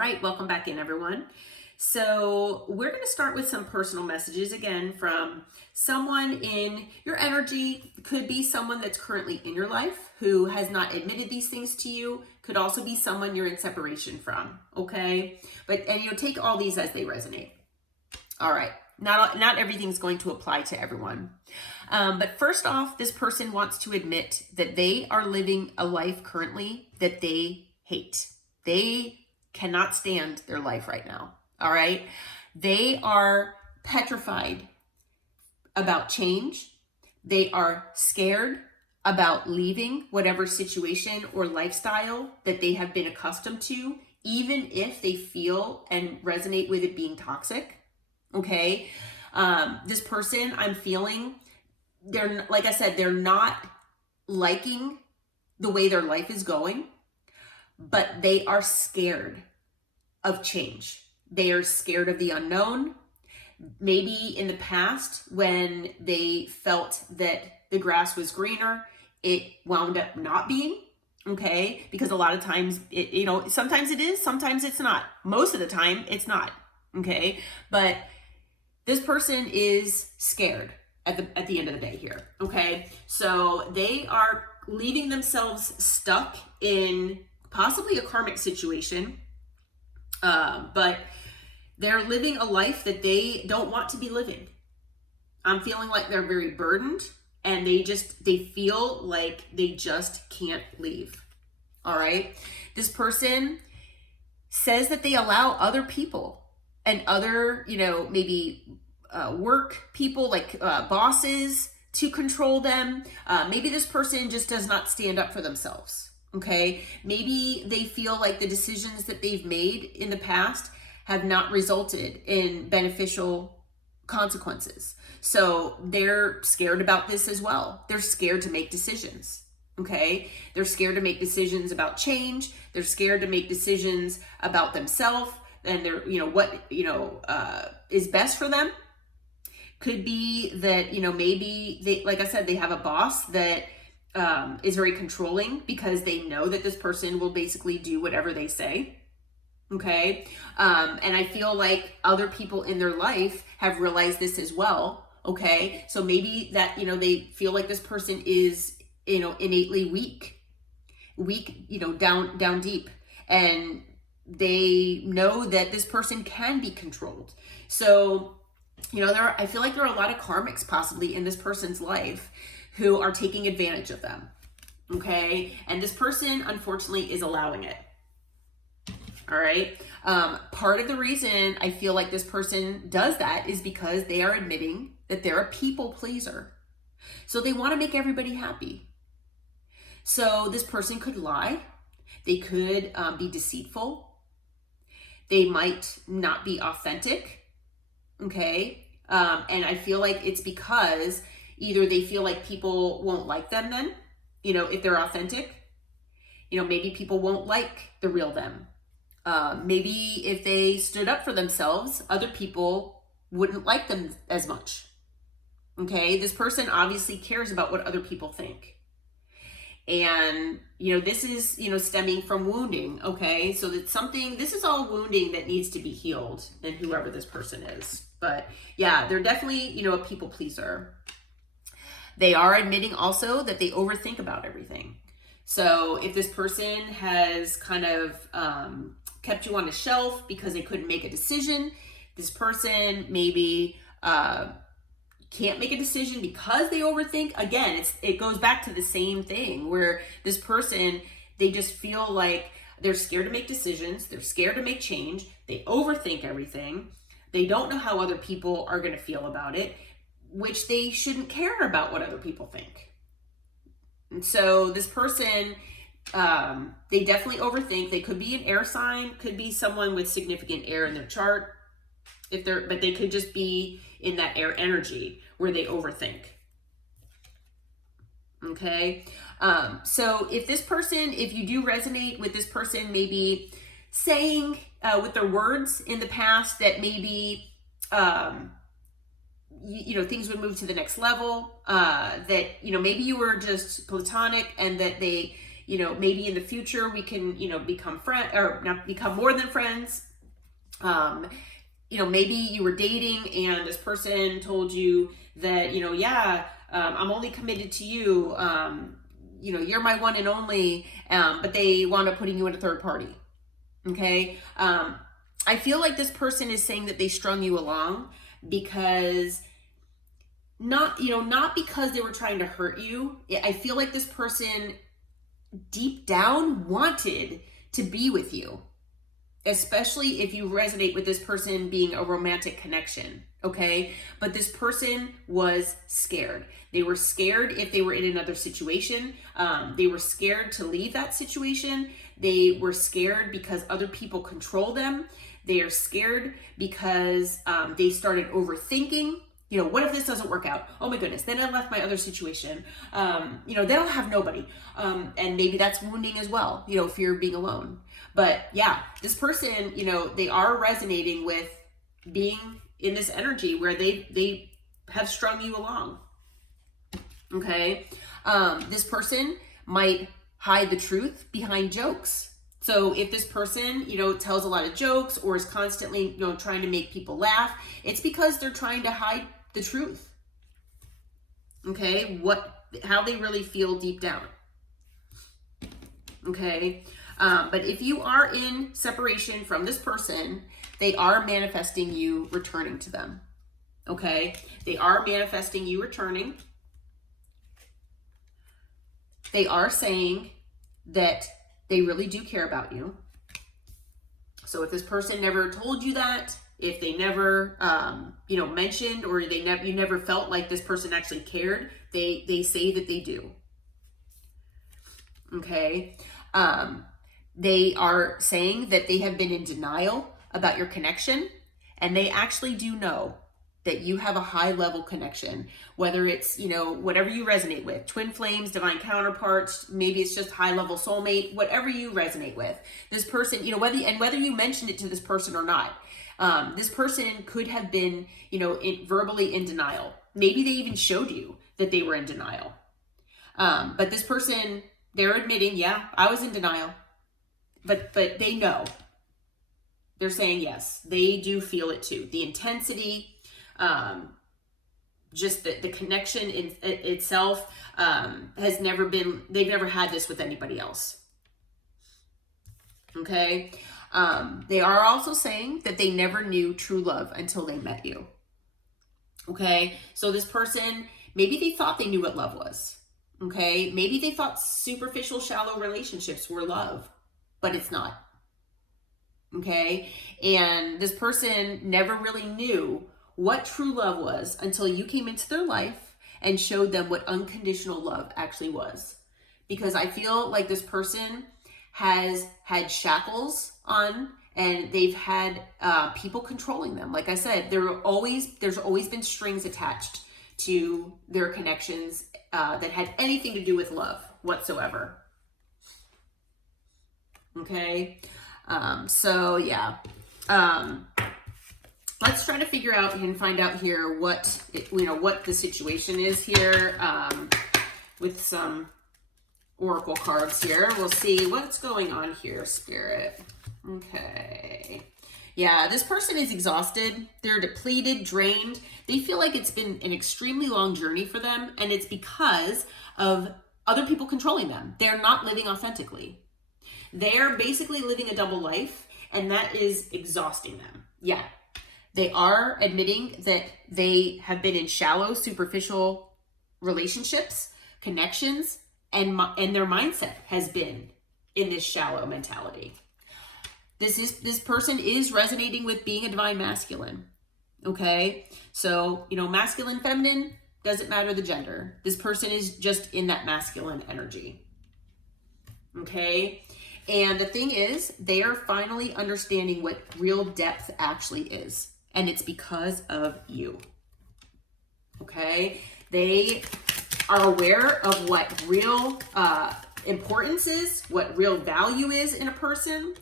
right, welcome back in, everyone. So we're going to start with some personal messages again from someone in your energy. Could be someone that's currently in your life who has not admitted these things to you. Could also be someone you're in separation from. Okay, and take all these as they resonate. All right. Not everything's going to apply to everyone. But first off, this person wants to admit that they are living a life currently that they hate. They cannot stand their life right now. All right. They are petrified about change. They are scared about leaving whatever situation or lifestyle that they have been accustomed to, even if they feel and resonate with it being toxic. Okay. This person, I'm feeling, like I said, they're not liking the way their life is going, but they are scared of change. They are scared of the unknown. Maybe in the past, when they felt that the grass was greener, it wound up not being. Okay. Because a lot of times sometimes it is, sometimes it's not. Most of the time it's not. Okay. But this person is scared at the end of the day here. Okay. So they are leaving themselves stuck in possibly a karmic situation. But they're living a life that they don't want to be living. I'm feeling like they're very burdened and they feel like they just can't leave. All right. This person says that they allow other people and other, maybe work people like bosses to control them. Maybe this person just does not stand up for themselves. Okay. Maybe they feel like the decisions that they've made in the past have not resulted in beneficial consequences. So they're scared about this as well. They're scared to make decisions. Okay. They're scared to make decisions about change. They're scared to make decisions about themselves and they're, what is best for them. Could be that, maybe they, like I said, they have a boss that is very controlling because they know that this person will basically do whatever they say. Okay. And I feel like other people in their life have realized this as well. Okay. So maybe that, they feel like this person is, innately weak, down deep. And they know that this person can be controlled. So, I feel like there are a lot of karmics possibly in this person's life who are taking advantage of them. Okay. And this person, unfortunately, is allowing it. All right. Part of the reason I feel like this person does that is because they are admitting that they're a people pleaser. So they want to make everybody happy. So this person could lie. They could be deceitful. They might not be authentic. Okay. And I feel like it's because either they feel like people won't like them then, if they're authentic, maybe people won't like the real them. Maybe if they stood up for themselves, other people wouldn't like them as much. Okay. This person obviously cares about what other people think. And, this is, stemming from wounding. Okay. So this is all wounding that needs to be healed in whoever this person is. But yeah, they're definitely, a people pleaser. They are admitting also that they overthink about everything. So if this person has kind of kept you on a shelf because they couldn't make a decision, this person maybe can't make a decision because they overthink. Again, it goes back to the same thing where this person, they just feel like they're scared to make decisions. They're scared to make change. They overthink everything. They don't know how other people are going to feel about it, which they shouldn't care about what other people think. And so this person, they definitely overthink. They could be an air sign, could be someone with significant air in their chart, but they could just be in that air energy where they overthink. Okay. So if you do resonate with this person, maybe saying with their words in the past that maybe, things would move to the next level, that, maybe you were just platonic and that they, maybe in the future we can, become friend or not become more than friends. Maybe you were dating and this person told you that, I'm only committed to you. You're my one and only, but they wound up putting you in a third party. Okay. I feel like this person is saying that they strung you along because not because they were trying to hurt you. I feel like this person deep down wanted to be with you, especially if you resonate with this person being a romantic connection. Okay. But this person was scared. They were scared if they were in another situation. They were scared to leave that situation. They were scared because other people control them. They are scared because they started overthinking. What if this doesn't work out? Oh my goodness, then I left my other situation. Then I'll have nobody. And maybe that's wounding as well, fear of being alone. But yeah, this person, they are resonating with being in this energy where they have strung you along. Okay. This person might hide the truth behind jokes. So if this person, tells a lot of jokes or is constantly, trying to make people laugh, it's because they're trying to hide the truth. Okay. How they really feel deep down. Okay. But if you are in separation from this person, they are manifesting you returning to them. Okay. They are manifesting you returning. They are saying that they really do care about you. So if this person never told you that, if they never, mentioned, or you never felt like this person actually cared, they say that they do. Okay. They are saying that they have been in denial about your connection, and they actually do know that you have a high level connection, whether it's, whatever you resonate with, twin flames, divine counterparts, maybe it's just high level soulmate, whatever you resonate with. This person, whether you mentioned it to this person or not, this person could have been, verbally in denial. Maybe they even showed you that they were in denial. But this person, they're admitting, yeah, I was in denial, but they know. They're saying, yes, they do feel it too. The intensity, just the connection in itself they've never had this with anybody else. Okay. They are also saying that they never knew true love until they met you. Okay. So this person, maybe they thought they knew what love was. Okay. Maybe they thought superficial, shallow relationships were love, but it's not. Okay. And this person never really knew what true love was until you came into their life and showed them what unconditional love actually was. Because I feel like this person has had shackles on, and they've had people controlling them. Like I said, there's always been strings attached to their connections that had anything to do with love whatsoever. Okay. So yeah. Let's try to figure out and find out here what the situation is here with some oracle cards here. We'll see what's going on here, Spirit. Okay. Yeah, this person is exhausted. They're depleted, drained. They feel like it's been an extremely long journey for them, and it's because of other people controlling them. They're not living authentically. They're basically living a double life, and that is exhausting them. Yeah. They are admitting that they have been in shallow, superficial relationships, connections, and their mindset has been in this shallow mentality. This person is resonating with being a divine masculine. Okay? So, masculine, feminine, doesn't matter the gender. This person is just in that masculine energy. Okay? And the thing is, they are finally understanding what real depth actually is. And it's because of you. Okay? They are aware of what real importance is, what real value is in a person.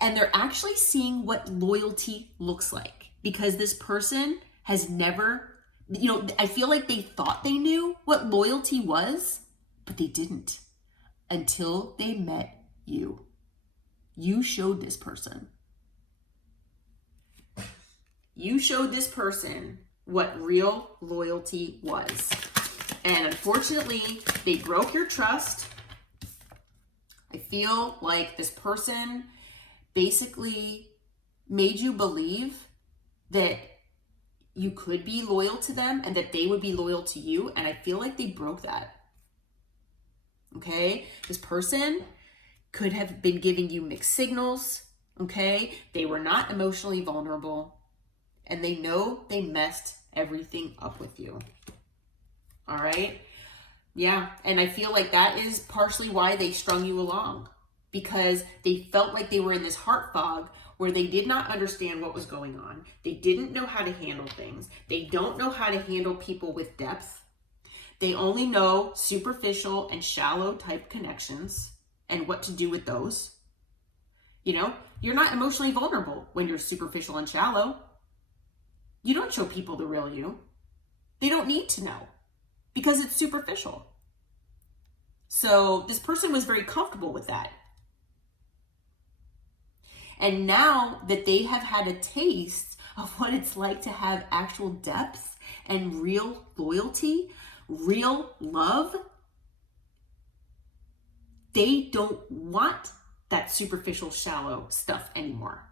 And they're actually seeing what loyalty looks like. Because this person has never, I feel like they thought they knew what loyalty was, but they didn't. until they met you. You showed this person. You showed this person what real loyalty was. And unfortunately, they broke your trust. I feel like this person basically made you believe that you could be loyal to them and that they would be loyal to you. And I feel like they broke that. Okay? This person could have been giving you mixed signals. Okay? They were not emotionally vulnerable. And they know they messed everything up with you. All right? Yeah. And I feel like that is partially why they strung you along. Because they felt like they were in this heart fog where they did not understand what was going on. They didn't know how to handle things. They don't know how to handle people with depth. They only know superficial and shallow type connections and what to do with those. You know, you're not emotionally vulnerable when you're superficial and shallow. You don't show people the real you. They don't need to know because it's superficial. So this person was very comfortable with that. And now that they have had a taste of what it's like to have actual depth and real loyalty, real love, they don't want that superficial, shallow stuff anymore.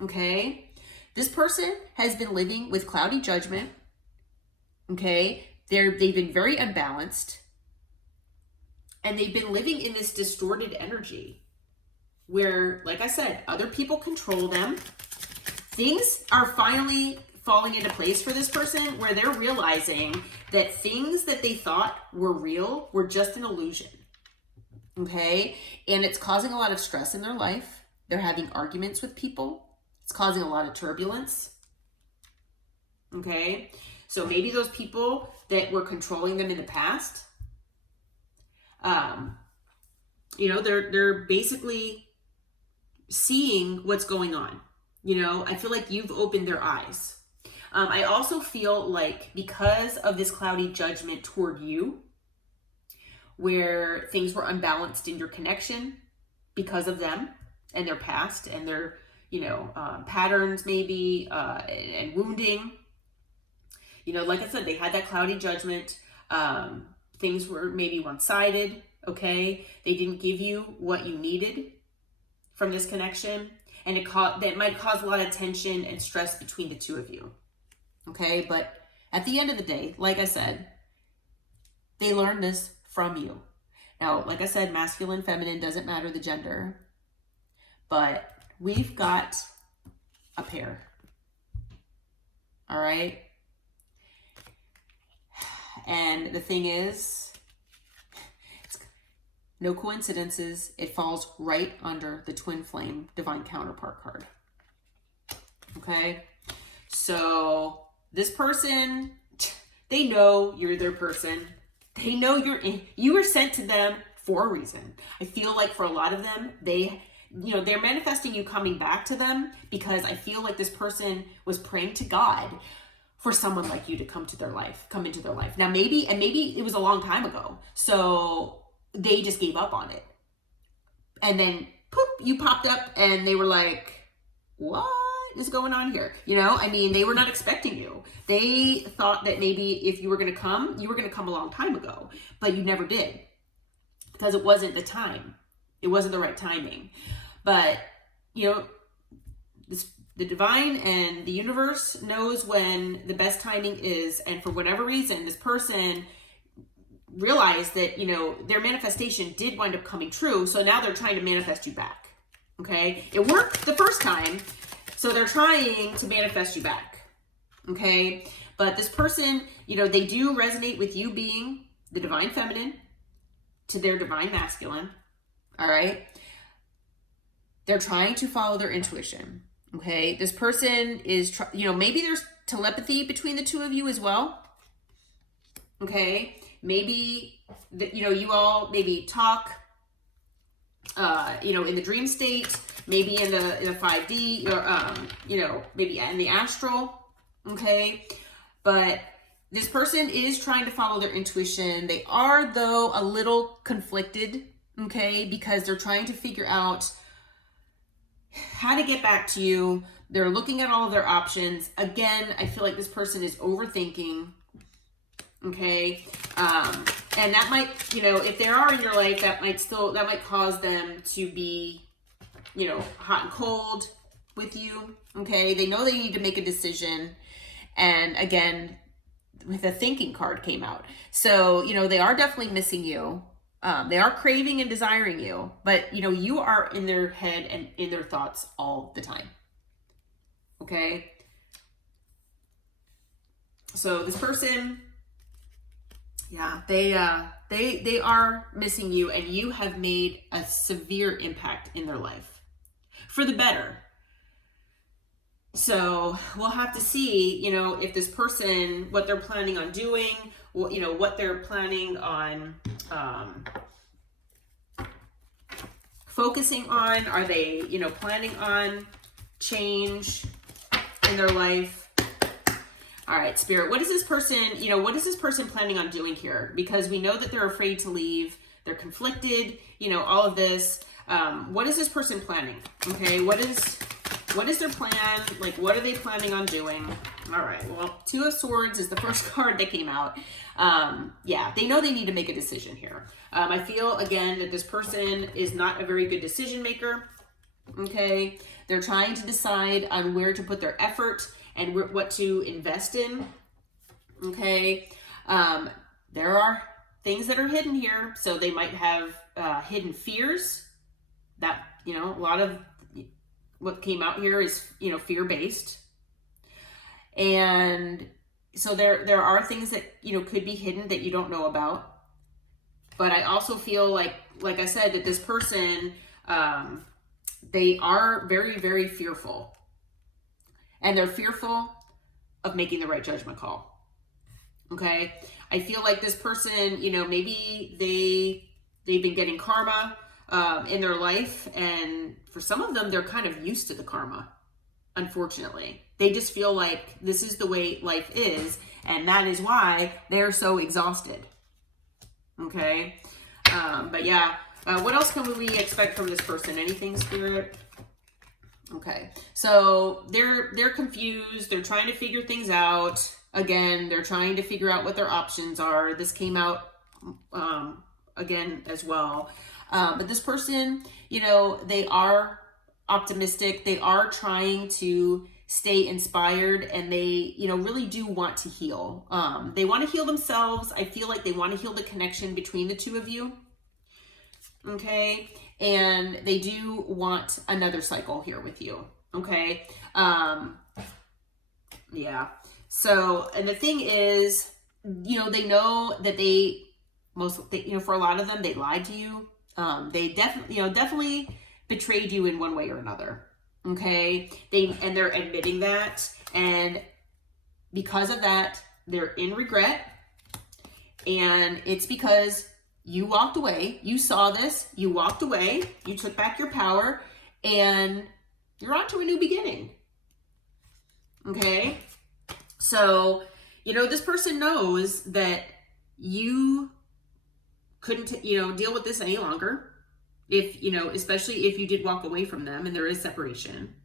Okay? This person has been living with cloudy judgment. Okay? They've been very unbalanced. And they've been living in this distorted energy where, like I said, other people control them. Things are finally falling into place for this person where they're realizing that things that they thought were real were just an illusion. Okay? And it's causing a lot of stress in their life. They're having arguments with people. It's causing a lot of turbulence. Okay? So maybe those people that were controlling them in the past, they're basically seeing what's going on. You know, I feel like you've opened their eyes. I also feel like because of this cloudy judgment toward you, where things were unbalanced in your connection because of them and their past and their, patterns maybe, and wounding. You know, like I said, they had that cloudy judgment. Things were maybe one-sided, okay? They didn't give you what you needed from this connection. And that might cause a lot of tension and stress between the two of you, okay? But at the end of the day, like I said, they learned this from you. Now, like I said, masculine, feminine, doesn't matter the gender. But we've got a pair, all right? And the thing is, no coincidences, it falls right under the twin flame divine counterpart card. Okay? So this person, they know you're their person. They know you were sent to them for a reason. I feel like for a lot of them, they're manifesting you coming back to them because I feel like this person was praying to God for someone like you to come into their life. Now maybe it was a long time ago. So they just gave up on it. And then poof, you popped up and they were like, what is going on here? They were not expecting you. They thought that maybe if you were going to come a long time ago, but you never did because it wasn't the time. It wasn't the right timing. But, the divine and the universe knows when the best timing is. And for whatever reason, this person realized that, their manifestation did wind up coming true. So now they're trying to manifest you back. Okay. It worked the first time. So they're trying to manifest you back. Okay. But this person, they do resonate with you being the divine feminine to their divine masculine. All right. They're trying to follow their intuition. Okay. This person is, maybe there's telepathy between the two of you as well. Okay. Maybe, you all maybe talk, in the dream state, maybe in the 5D, or, maybe in the astral. Okay. But This person is trying to follow their intuition. They are, though, a little conflicted, okay, because they're trying to figure out how to get back to you. They're looking at all of their options. Again, I feel like this person is overthinking, okay, and that might, you know, if they are in your life, that might cause them to be, you know, hot and cold with you, okay. They know they need to make a decision, and again, with a thinking card came out. So, you know, they are definitely missing you. They are craving and desiring you, but, you know, you are in their head and in their thoughts all the time. Okay. So this person, yeah, they are missing you, and you have made a severe impact in their life for the better. So we'll have to see, you know, if this person, what they're planning on doing, you know, what they're planning on focusing on. Are they, you know, planning on change in their life? All right, Spirit, what is this person, you know, what is this person planning on doing here? Because we know that they're afraid to leave. They're conflicted, you know, all of this. What is this person planning? Okay, what is their plan? Like, what are they planning on doing? All right, well, Two of Swords is the first card that came out. Yeah, they know they need to make a decision here. I feel, again, that this person is not a very good decision maker, okay? They're trying to decide on where to put their effort and what to invest in, okay? There are things that are hidden here, so they might have hidden fears that, you know, a lot of what came out here is, you know, fear-based. And so there are things that, you know, could be hidden that you don't know about. But I also feel like I said, that this person, they are very, very fearful. And they're fearful of making the right judgment call. Okay? I feel like this person, you know, maybe they've been getting karma in their life, and for some of them, they're kind of used to the karma, unfortunately. They just feel like this is the way life is, and that is why they're so exhausted. Okay? But yeah, what else can we expect from this person? Anything, Spirit? Okay, so they're confused. They're trying to figure things out. Again, they're trying to figure out what their options are. This came out again as well. But this person, you know, they are optimistic. They are trying to stay inspired, and they, you know, really do want to heal. They want to heal themselves. I feel like they want to heal the connection between the two of you. Okay. And they do want another cycle here with you. Okay. Yeah. So, and the thing is, you know, they know that you know, for a lot of them, they lied to you. They definitely betrayed you in one way or another. Okay. They're admitting that. And because of that, they're in regret. And it's because you walked away. You saw this. You walked away. You took back your power, and you're on to a new beginning. Okay? So, you know, this person knows that you couldn't, you know, deal with this any longer. If, you know, especially if you did walk away from them and there is separation.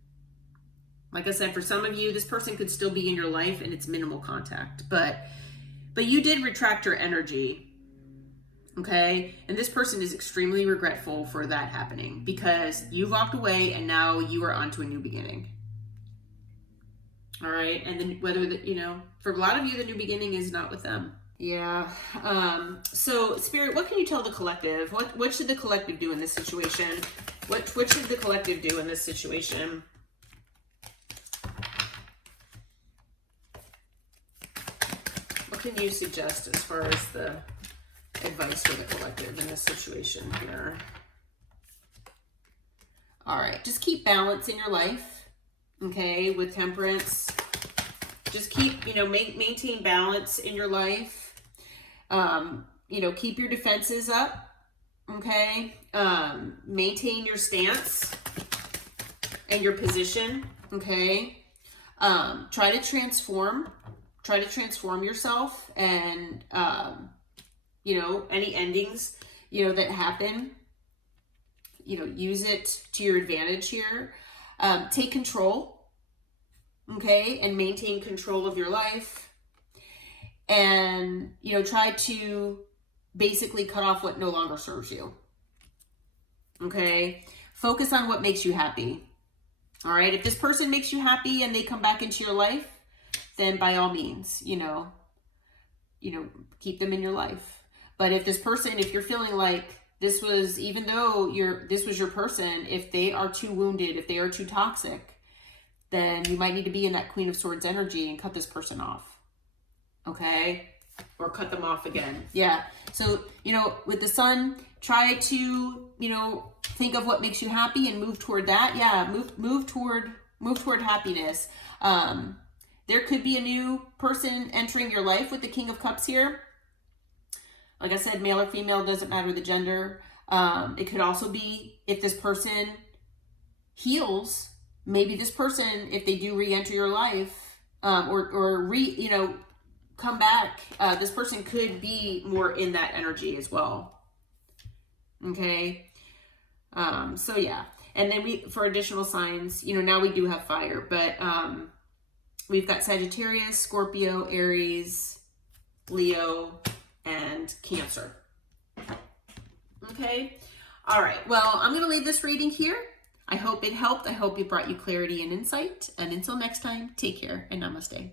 Like I said, for some of you, this person could still be in your life and it's minimal contact. But you did retract your energy. Okay, and this person is extremely regretful for that happening, because you walked away and now you are on to a new beginning. All right, and then whether you know, for a lot of you, the new beginning is not with them. Yeah. So Spirit, what can you tell the collective? What should the collective do in this situation? What should the collective do in this situation? What can you suggest as far as the advice for the collective in this situation here? All right, just keep balance in your life, okay, with Temperance. Just keep, you know, maintain balance in your life. You know, keep your defenses up, okay? Maintain your stance and your position, okay? Try to transform try to transform yourself, and, you know, any endings, you know, that happen, you know, use it to your advantage here. Take control, okay, and maintain control of your life. And, you know, try to basically cut off what no longer serves you. Okay? Focus on what makes you happy. All right? If this person makes you happy and they come back into your life, then by all means, you know, keep them in your life. But if this person, if you're feeling like this was, even though this was your person, if they are too wounded, if they are too toxic, then you might need to be in that Queen of Swords energy and cut this person off. Okay? Or cut them off again. Yeah. So, you know, with the Sun, try to, you know, think of what makes you happy and move toward that. Yeah, move toward happiness. There could be a new person entering your life with the King of Cups here. Like I said, male or female, doesn't matter the gender. It could also be if this person heals, maybe this person, if they do re-enter your life, you know, come back, this person could be more in that energy as well. Okay. So yeah. And then for additional signs, you know, now we do have fire, but, we've got Sagittarius, Scorpio, Aries, Leo, and Cancer. Okay. All right. Well, I'm going to leave this reading here. I hope it helped. I hope it brought you clarity and insight. And until next time, take care and namaste.